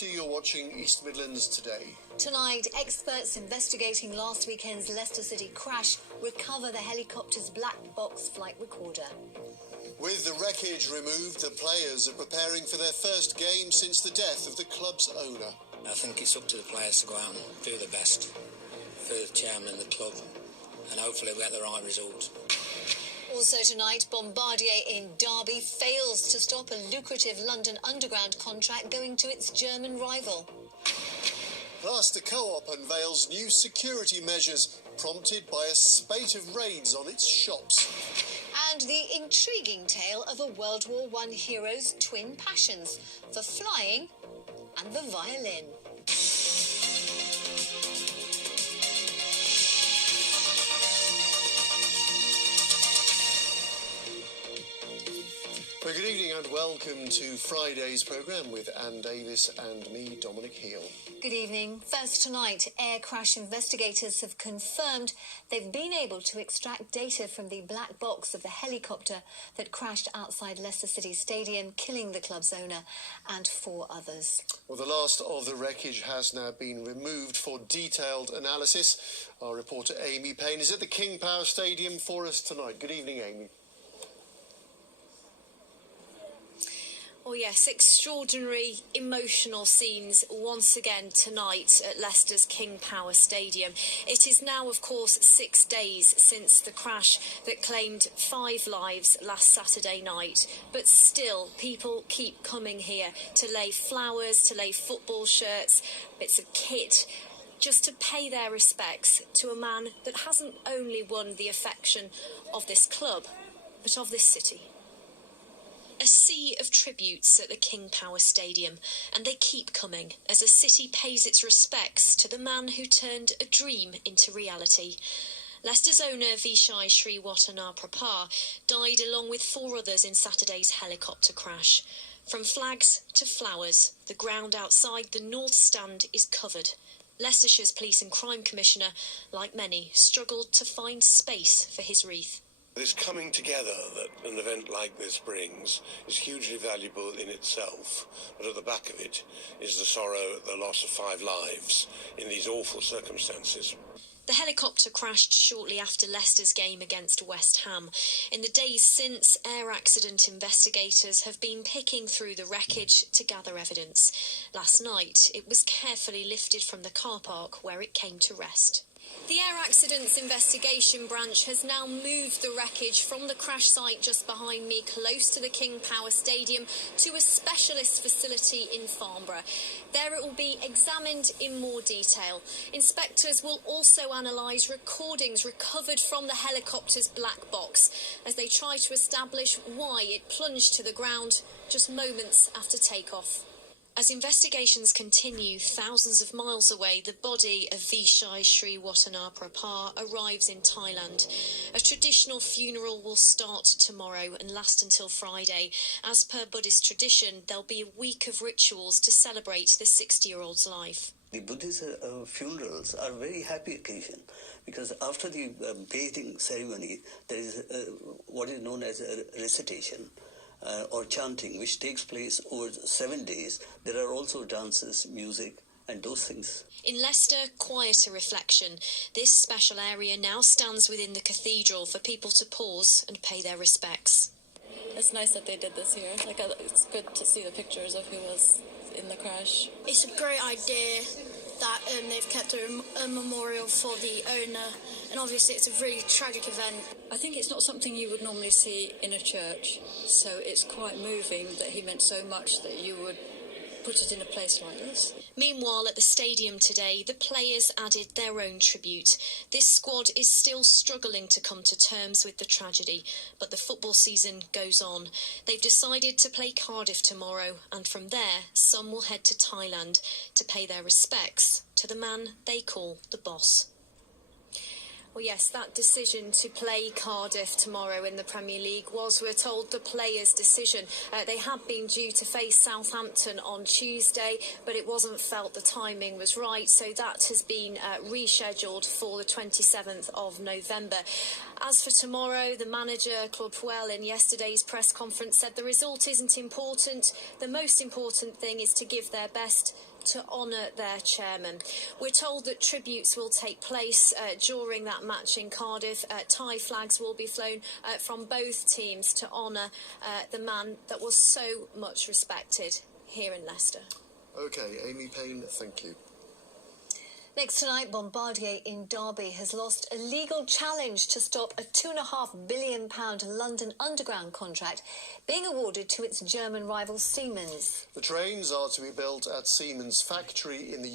Katie, you're watching East Midlands Today. Tonight, experts investigating last weekend's Leicester City crash recover the helicopter's black box flight recorder. With the wreckage removed, the players are preparing for their first game since the death of the club's owner. I think it's up to the players to go out and do the best for the chairman of the club, and hopefully we get the right result. Also tonight, Bombardier in Derby fails to stop a lucrative London Underground contract going to its German rival. Plus, the Co-op unveils new security measures prompted by a spate of raids on its shops. And the intriguing tale of a World War I hero's twin passions for flying and the violin. Well, good evening and welcome to Friday's programme with Anne Davis and me, Dominic Heel. Good evening. First tonight, air crash investigators have confirmed they've been able to extract data from the black box of the helicopter that crashed outside Leicester City Stadium, killing the club's owner and 4 others. Well, the last of the wreckage has now been removed for detailed analysis. Our reporter Amy Payne is at the King Power Stadium for us tonight. Good evening, Amy. Oh yes, extraordinary emotional scenes once again tonight at Leicester's King Power Stadium. It is now, of course, 6 days since the crash that claimed 5 lives last Saturday night. But still, people keep coming here to lay flowers, to lay football shirts, bits of kit, just to pay their respects to a man that hasn't only won the affection of this club, but of this city. A sea of tributes at the King Power Stadium, and they keep coming as the city pays its respects to the man who turned a dream into reality. Leicester's owner, Vishai Sriwattanaprabha, died along with 4 others in Saturday's helicopter crash. From flags to flowers, the ground outside the North Stand is covered. Leicestershire's Police and Crime Commissioner, like many, struggled to find space for his wreath. This coming together that an event like this brings is hugely valuable in itself, but at the back of it is the sorrow at the loss of 5 lives in these awful circumstances. The helicopter crashed shortly after Leicester's game against West Ham. In the days since, air accident investigators have been picking through the wreckage to gather evidence. Last night, it was carefully lifted from the car park where it came to rest. The Air Accidents Investigation Branch has now moved the wreckage from the crash site just behind me, close to the King Power Stadium, to a specialist facility in Farnborough. There it will be examined in more detail. Inspectors will also analyse recordings recovered from the helicopter's black box as they try to establish why it plunged to the ground just moments after takeoff. As investigations continue thousands of miles away, the body of Vishai Sriwattanaprabha arrives in Thailand. A traditional funeral will start tomorrow and last until Friday. As per Buddhist tradition, there'll be a week of rituals to celebrate the 60-year-old's life. The Buddhist funerals are a very happy occasion because after the bathing ceremony, there is what is known as a recitation. Or chanting, which takes place over 7 days. There are also dances, music, and those things. In Leicester, quieter reflection. This special area now stands within the cathedral for people to pause and pay their respects. It's nice that they did this here. It's good to see the pictures of who was in the crash. It's a great idea that they've kept a memorial for the owner, and obviously it's a really tragic event. I think it's not something you would normally see in a church, so it's quite moving that he meant so much that you would put it in a place like this. Meanwhile, at the stadium today, the players added their own tribute. This squad is still struggling to come to terms with the tragedy, but the football season goes on. They've decided to play Cardiff tomorrow, and from there, some will head to Thailand to pay their respects to the man they call the boss. Well, yes, that decision to play Cardiff tomorrow in the Premier League was, we're told, the players' decision. They had been due to face Southampton on Tuesday, but it wasn't felt the timing was right, so that has been rescheduled for the 27th of November. As for tomorrow, the manager, Claude Puel, in yesterday's press conference said the result isn't important. The most important thing is to give their best to honour their chairman. We're told that tributes will take place during that match in Cardiff. Thai flags will be flown from both teams to honour the man that was so much respected here in Leicester. OK, Amy Payne, thank you. Next tonight, Bombardier in Derby has lost a legal challenge to stop a £2.5 billion London Underground contract being awarded to its German rival Siemens. The trains are to be built at Siemens' factory in the